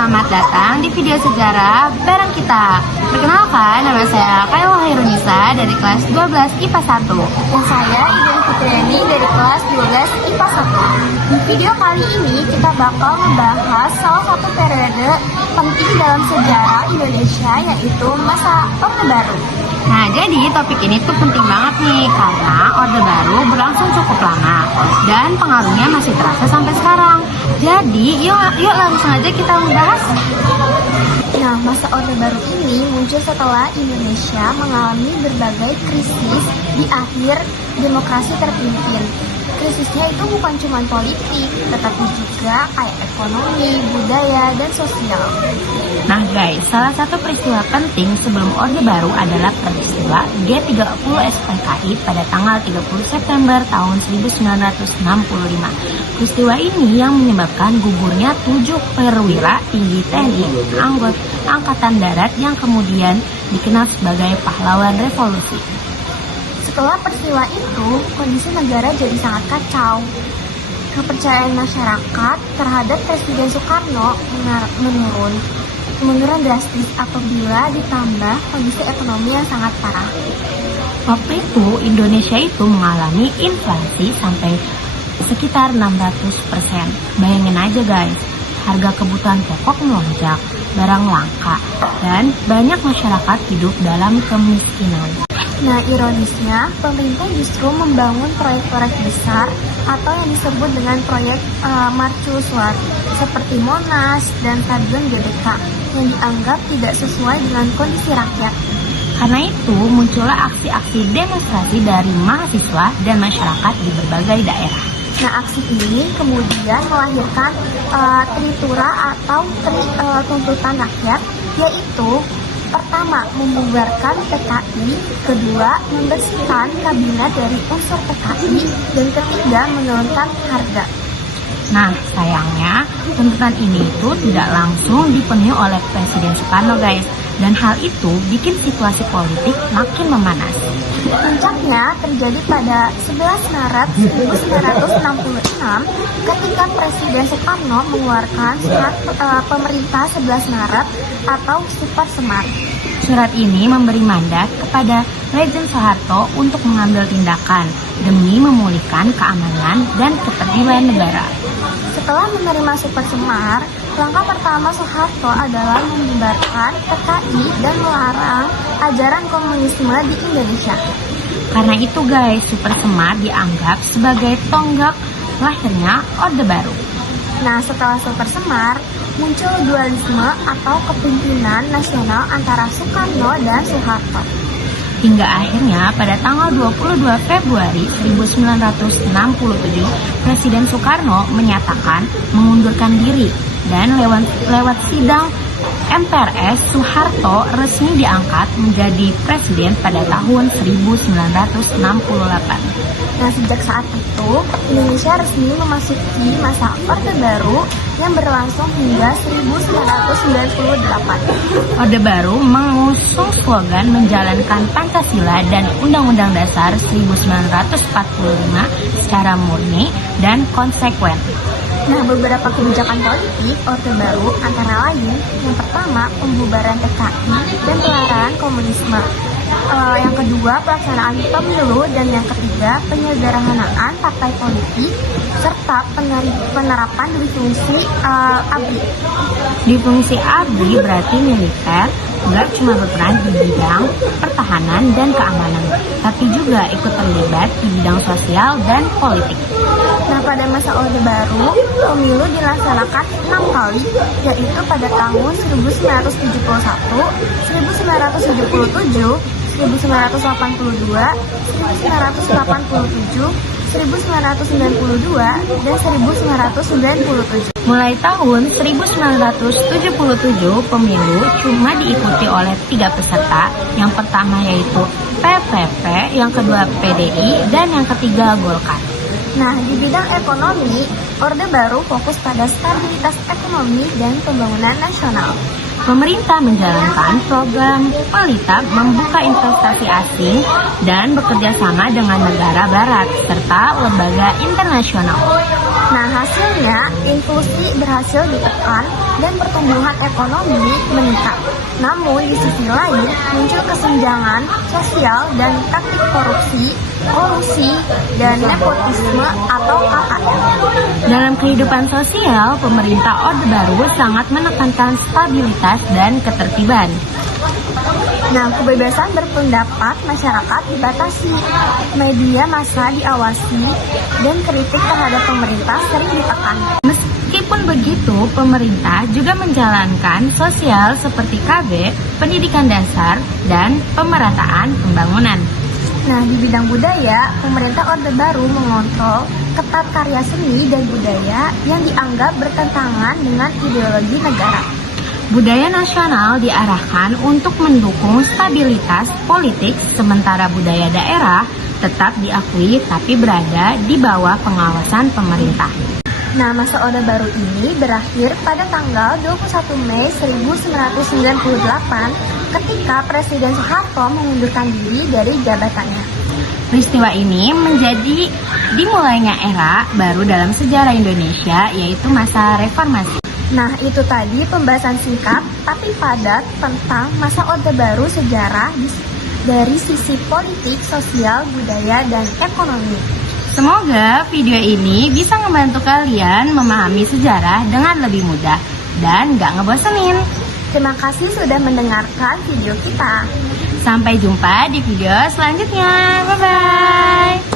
selamat datang di video sejarah bareng kita. Perkenalkan, nama saya Kayla Hairunisa dari kelas 12 IPA 1. Dan saya Iden Fitriani dari kelas 12 IPA 1. Di video kali ini kita bakal membahas salah satu periode penting dalam sejarah Indonesia, yaitu masa Orde Baru. Nah, jadi topik ini tuh penting banget nih karena Orde Baru berlangsung cukup lama dan pengaruhnya masih terasa sampai sekarang. Jadi, yuk langsung aja kita membahas. Nah, masa Orde Baru ini muncul setelah Indonesia mengalami berbagai krisis di akhir demokrasi terpimpin. Krisisnya itu bukan cuma politik, tetapi juga kayak ekonomi, budaya, dan sosial. Nah guys, salah satu peristiwa penting sebelum Orde Baru adalah peristiwa G30 SPKI pada tanggal 30 September tahun 1965. Peristiwa ini yang menyebabkan gugurnya 7 perwira tinggi TNI Angkatan Darat yang kemudian dikenal sebagai pahlawan revolusi. Setelah peristiwa itu, kondisi negara jadi sangat kacau. Kepercayaan masyarakat terhadap Presiden Soekarno menurun drastis apabila ditambah kondisi ekonomi yang sangat parah. Waktu itu, Indonesia itu mengalami inflasi sampai sekitar 600%. Bayangin aja guys, harga kebutuhan pokok melonjak, barang langka, dan banyak masyarakat hidup dalam kemiskinan. Nah, ironisnya, pemerintah justru membangun proyek-proyek besar atau yang disebut dengan proyek mercusuar seperti Monas dan Stadion GBK yang dianggap tidak sesuai dengan kondisi rakyat. Karena itu, muncullah aksi-aksi demonstrasi dari mahasiswa dan masyarakat di berbagai daerah. Nah, aksi ini kemudian melahirkan tritura atau tuntutan rakyat, yaitu pertama, membubarkan PKI, kedua, membersihkan kabinet dari unsur PKI, dan ketiga, menurunkan harga. Nah, sayangnya tuntutan ini itu tidak langsung dipenuhi oleh Presiden Soekarno guys, dan hal itu bikin situasi politik makin memanas. Puncaknya terjadi pada 11 Maret 1966 ketika Presiden Soekarno mengeluarkan surat pemerintah 11 Maret atau Super Semar. Surat ini memberi mandat kepada Presiden Soeharto untuk mengambil tindakan demi memulihkan keamanan dan ketertiban negara. Setelah menerima Super Semar, langkah pertama Soeharto adalah membubarkan PKI dan melarang ajaran komunisme di Indonesia. Karena itu guys, Super Semar dianggap sebagai tonggak lahirnya Orde Baru. Nah, setelah Super Semar, muncul dualisme atau kepemimpinan nasional antara Soekarno dan Soeharto. Hingga akhirnya pada tanggal 22 Februari 1967, Presiden Soekarno menyatakan mengundurkan diri dan lewat sidang MPRS, Soeharto resmi diangkat menjadi presiden pada tahun 1968. Nah, sejak saat itu, Indonesia resmi memasuki masa Orde Baru yang berlangsung hingga 1998. Orde Baru mengusung slogan menjalankan Pancasila dan Undang-Undang Dasar 1945 secara murni dan konsekuen. Nah, beberapa kebijakan politik Orde Baru antara lain, yang pertama, pembubaran PKI dan pelarangan komunisme. Yang kedua, pelaksanaan pemilu, dan yang ketiga, penyederhanaan partai politik serta penerapan di fungsi ABRI. Di fungsi ABRI berarti militer nggak cuma berperan di bidang pertahanan dan keamanan, tapi juga ikut terlibat di bidang sosial dan politik. Nah, pada masa Orde Baru, pemilu dilaksanakan 6 kali, yaitu pada tahun 1971, 1977, 1982, 1987, 1992, dan 1997. Mulai tahun 1977, pemilu cuma diikuti oleh 3 peserta. Yang pertama yaitu PPP, yang kedua PDI, dan yang ketiga Golkar. Nah, di bidang ekonomi, Orde Baru fokus pada stabilitas ekonomi dan pembangunan nasional. pemerintah menjalankan program Pelita membuka investasi asing dan bekerja sama dengan negara barat serta lembaga internasional. Nah, hasilnya inklusi berhasil ditekan dan pertumbuhan ekonomi meningkat. Namun di sisi lain muncul kesenjangan sosial dan praktik korupsi, kolusi, dan nepotisme atau KKN. Dalam kehidupan sosial, pemerintah Orde Baru sangat menekankan stabilitas dan ketertiban. Nah, kebebasan berpendapat masyarakat dibatasi, media massa diawasi, dan kritik terhadap pemerintah sering ditekan. Meskipun begitu, pemerintah juga menjalankan sosial seperti KB, pendidikan dasar, dan pemerataan pembangunan. Nah, di bidang budaya, pemerintah Orde Baru mengontrol ketat karya seni dan budaya yang dianggap bertentangan dengan ideologi negara. Budaya nasional diarahkan untuk mendukung stabilitas politik, sementara budaya daerah tetap diakui tapi berada di bawah pengawasan pemerintah. Nah, masa Orde Baru ini berakhir pada tanggal 21 Mei 1998 ketika Presiden Soeharto mengundurkan diri dari jabatannya. Peristiwa ini menjadi dimulainya era baru dalam sejarah Indonesia, yaitu masa reformasi. Nah, itu tadi pembahasan singkat tapi padat tentang masa Orde Baru sejarah dari sisi politik, sosial, budaya, dan ekonomi. Semoga video ini bisa membantu kalian memahami sejarah dengan lebih mudah dan gak ngebosenin. Terima kasih sudah mendengarkan video kita. Sampai jumpa di video selanjutnya. Bye-bye.